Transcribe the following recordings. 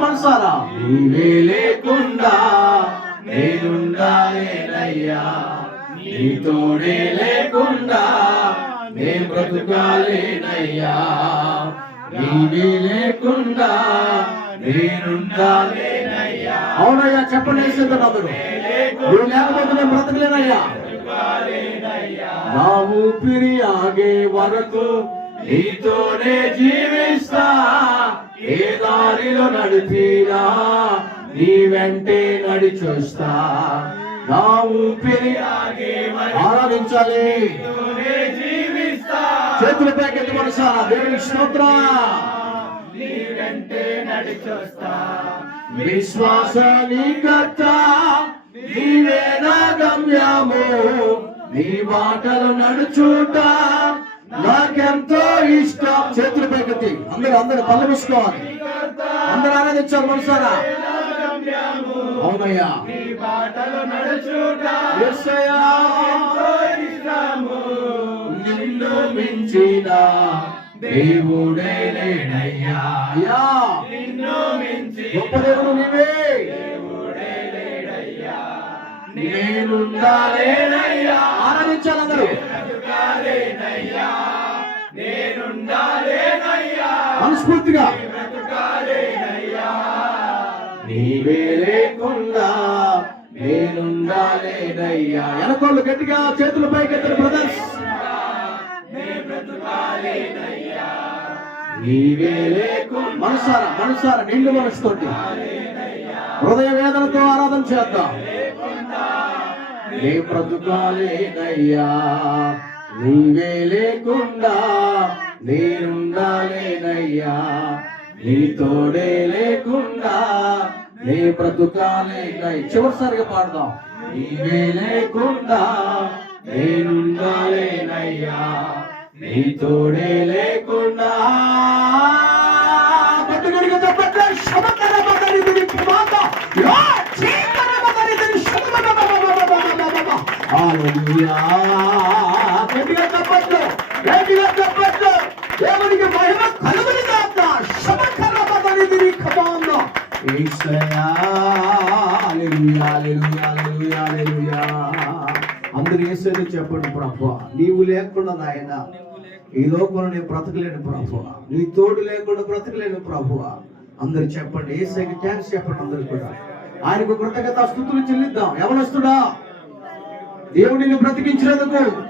మనసారా? నీవే లేకుండా నేనుండాలేనయ్యా. లేకుండా బ్రతుకాలేనయ్యా. నీవే లేకుండా నేనుండాలేనయ్యా. అవునయ్యా చెప్పండి నువ్వు లేకపోతే నేను బ్రతకలేనయ్యా. నా ఊపిరి ఆగే వరకు నీతోనే జీవిస్తా ఏ దారిలో నడిపినా నీ వెంటే నడిచొస్తా నా ఊపిరి ఆరాధించాలి. చేతుల పైకెత్తి మనసారా దేవుని స్తోత్ర. నీ వెంటే నడిచొస్తా విశ్వాస నీకర్త నీవే నా గమ్యము నీ బాటలు నడుచుట. నాకెంతో ఇష్టం. చేతులు పైకెత్తి. అందరూ అందరూ పళ్ళు మూసుకోవాలి. అందరూ ఆరాధించాలి మనసారా? అవునయ్యా. నీ బాటలు నిన్ను మించిన దేవుడే లేడయ్యా. నిన్ను మించి గొప్ప దేవుడు నీవే. దేవుడే లేడయ్యా నేనుండాలేనయ్యా మనస్ఫూర్తిగా. నీవే లేకుండా నేనుండాలేనయ్యా వెనకోళ్ళు గట్టిగా చేతుల పైకెత్తరు బ్రదర్స్ నీవే లేకుండా మనసారా మనసారా నిండు మనసుతోటి హృదయ వేదనతో ఆరాధన చేద్దాం. నీ బ్రతుకాలేనయ్యా నీవే లేకుండా నేనుండాలేనయ్యా నీ తోడే లేకుండా నీ బ్రతుకాలేనయ్య చివరిసారిగా పాడదాం. నీవే లేకుండా నేనుండాలేనయ్యా నీ తోడే లేకుండా. పట్టుగడిగా చెప్పట్లే శమకర మగరి గురించి మాట యా చీకర మగరి శమకర హల్లెలూయా. గట్టిగా గట్టిగా దేవునికి మహిమ కలుగుని గాక. శమకర మగరి గురించి కమాండ యేసయ్యా హల్లెలూయా హల్లెలూయా హల్లెలూయా హల్లెలూయా. అందరూ యేసయ్య చెప్పండి ప్రభు. నీవు లేకుండా నాయన ఈ లోకంలో నేను బ్రతకలేను ప్రభు. నీ తోడు లేకుండా బ్రతకలేను ప్రభు. అందరు చెప్పండి ఏసైకి థ్యాంక్స్ చెప్పండి అందరు కూడా. ఆయనకు కృతజ్ఞత స్థుతులు చెల్లిద్దాం. ఎవరొస్తుడా దేవుడిని బ్రతికించినందుకు.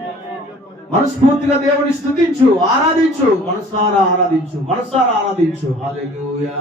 మనస్ఫూర్తిగా దేవుని స్థుతించు ఆరాధించు మనసారా ఆరాధించు మనసారా ఆరాధించు. అలెలుయా